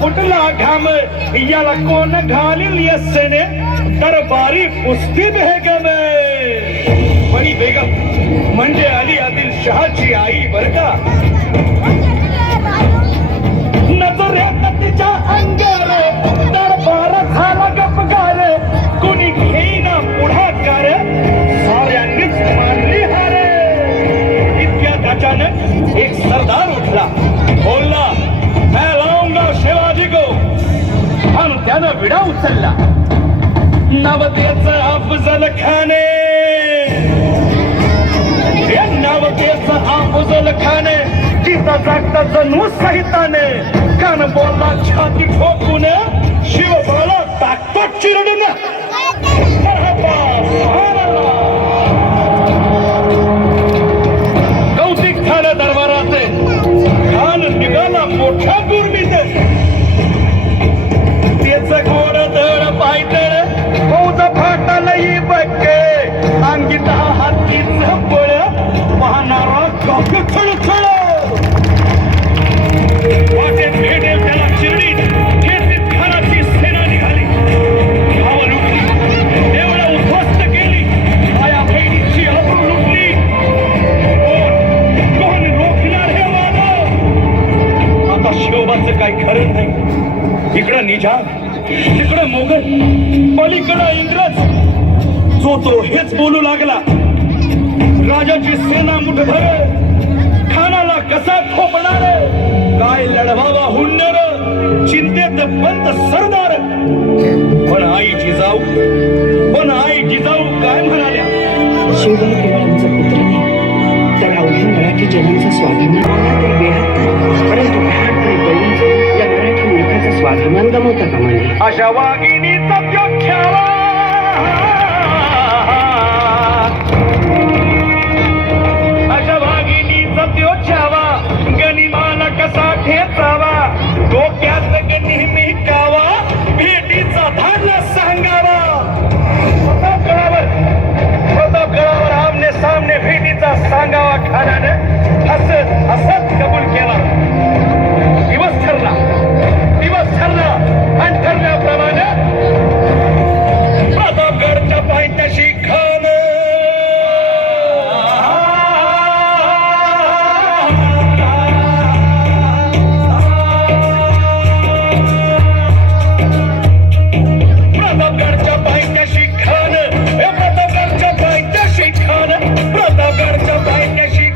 फुटला घाम याला कोण घालील यस्सेने दरबारी कुस्ती बेगम बडी बेगम म्हणजे अली आदिल शहाची आई बर का. नजरेत तिच्या अंगार दरबार झाला गपगार कुणी घेईना पुढाकार साऱ्यांनीच मानली हार. इतक्यात अचानक एक सरदार उठला बोलला मैं लाऊंगा शिवाजी को. आणि त्यानं विडा उचलला. नवतेचं अफजल खाने नवतेचं अफजल खाने जिता जागता जणू सहिताने कान बोलला छाती ठोकून शिवबाला टाकतो चिरडून. कौतिक झालं दरबाराचे. कान निघाला मोठ्या गुरमीत. त्याच गोड दळ पायदळ फौज फाटालही बक्के अंगिता हातीच बळ पाहणारा काक खळखळ. वाटेत भेटेल त्याला चिरडीत खेचीत खानाची सेना निघाली. धाव लुटली देवळं उद्ध्वस्त केली. माया बहिणीची आबरू लुटली. कोण रोखणार हे वादळ. आता शिवबाचं काही खरं नाही. इकडं निजाम तिकडं मोगल पलीकडं इंग्रज. जो तो हेच बोलू लागला. राजाची सेना मुठभर खानाला कसा ठोपणार. काय लढवावा हुन्नर चिंतेत बंद सरदार. पण आई जिजाऊ काय म्हणाल्या. शिवबा केवळ आमचा पुत्र नाही तर अवघ्या मराठी जनांचा स्वाभिमान बेहद. परंतु महाड आणि बळींच या मराठी मुलखाचा स्वाभिमान गमावता कामा नये. अशा वाघिणीचा त्योग ठेवा. अशा वाघिणीचा त्योग ठेवा. गनिमाला कसा ठेचावा. डोक्यात नेहमी कावा. भेटीचा धाडला सांगावा. प्रतापगडावर आमने सामने भेटीचा सांगावा. खानानं हसत कबूल केला. दिवस ठरला आणि ठरल्याप्रमाणे प्रतापगडच्या पायथ्याशी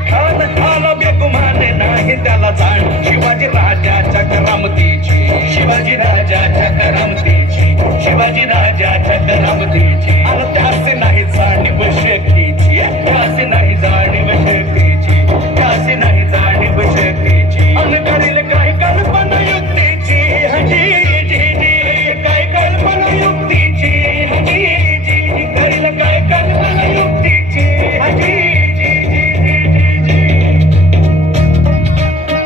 खान आला बेगुमाने नाही त्याला जाण. शिवाजी राजाच्या करामतीची शिवाजी राजाच्या करामतीची. आणि त्याचे नाही जाणीव शक्तीची. आणि करील काही कल्पना युक्तीची. काय कल्पना युक्तीची. करील काय कल्पना युक्तीची.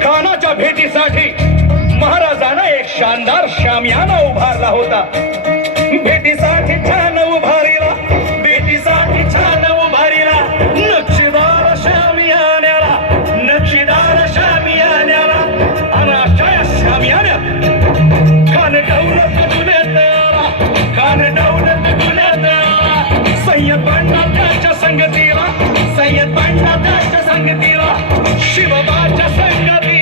खानाच्या भेटीसाठी महाराजांना एक शानदार शामियाना उभारला होता. भेटीसाठी छान उभारीला. नक्षीदार शामियान्याला आणि अशा या शामियान्यात खान दौलत गुन्ह्यात सय्यद पांडा त्याच्या संगतीला शिवबाच्या संगती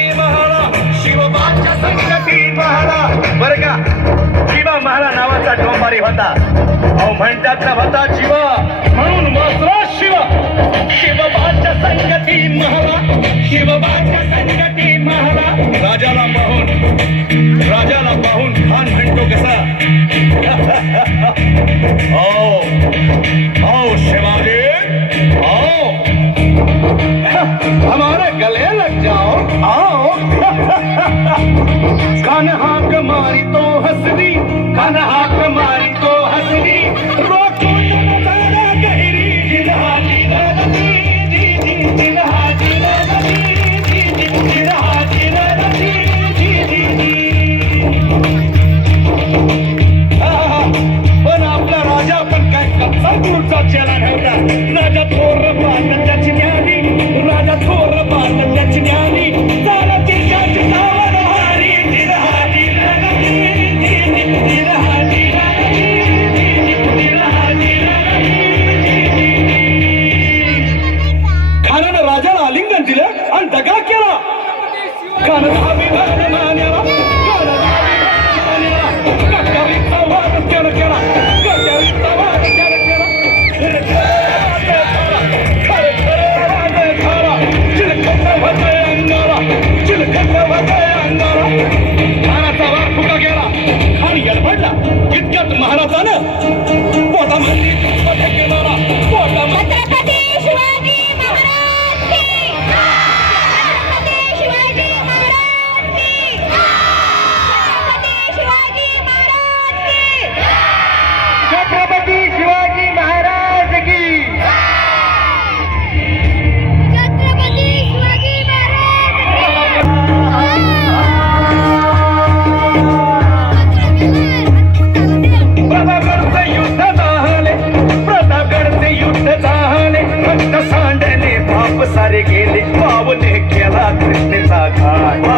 महाला. बर का जीवा महाला नावाचा डोंबारी होता. अहो म्हणतात ना होता जीवा म्हणून वाचला शिवबाच्या संगती महाला. राजाला पाहून खान म्हणतो कसा. आओ शिवाजी आओ हमारे गले लग जाओ आओ. कान हाक मारी तो हसदी. रोको गहरी जिन्हाजी आलिंगन दिलं आणि दगा केला कानाचा विधान मान्याला कट्यारीचा वाद केला कट्यारीचा वाद केला चिलखंड होतोय अंगाला खानाचा वार फुका गेला खान गडबडला इतक्यात महाराजानं पोटामध्ये गेला पोटामध्ये छत्रपती शिवाजी महाराज की छत्रपती शिवाजी महाराज की छत्रपती शिवाजी महाराज की छत्रपती शिवाजी महाराज की छत्रपती शिवाजी प्रतापगडचे युद्ध झाले भक्त सांडले बाप सारे गेले पावले केला कृष्णेचा घाट